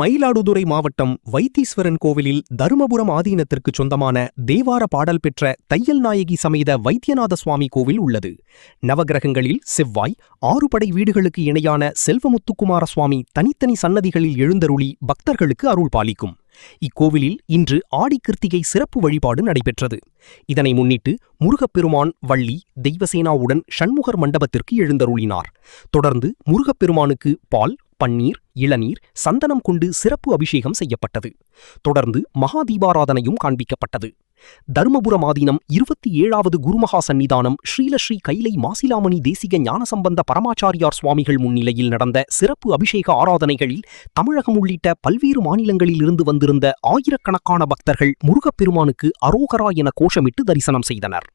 மயிலாடுதுறை மாவட்டம் வைத்தீஸ்வரன் கோவிலில் தருமபுரம் ஆதீனத்திற்கு சொந்தமான தேவார பாடல் பெற்ற தையல் நாயகி சமேத வைத்தியநாத சுவாமி கோவில் உள்ளது. நவகிரகங்களில் செவ்வாய், 6 படை வீடுகளுக்கு இணையான செல்வமுத்துக்குமார சுவாமி தனித்தனி சன்னதிகளில் எழுந்தருளி பக்தர்களுக்கு அருள் பாலிக்கும். இக்கோவிலில் இன்று ஆடிக்கிருத்திகை சிறப்பு வழிபாடு நடைபெற்றது. இதனை முன்னிட்டு முருகப்பெருமான் வள்ளி தெய்வசேனாவுடன் ஷண்முகர் மண்டபத்திற்கு எழுந்தருளினார். தொடர்ந்து முருகப்பெருமானுக்கு பால், பன்னீர், இளநீர், சந்தனம் கொண்டு சிறப்பு அபிஷேகம் செய்யப்பட்டது. தொடர்ந்து மகா தீபாராதனையும் காண்பிக்கப்பட்டது. தருமபுரம் ஆதீனம் 27வது குருமகா சந்நிதானம் ஸ்ரீலஸ்ரீ கைலை மாசிலாமணி தேசிக ஞானசம்பந்த பரமாச்சாரியார் சுவாமிகள் முன்னிலையில் நடந்த சிறப்பு அபிஷேக ஆராதனைகளில் தமிழகம் உள்ளிட்ட பல்வேறு மாநிலங்களில் இருந்து வந்திருந்த ஆயிரக்கணக்கான பக்தர்கள் முருகப்பெருமானுக்கு அரோகரா என கோஷமிட்டு தரிசனம் செய்தனர்.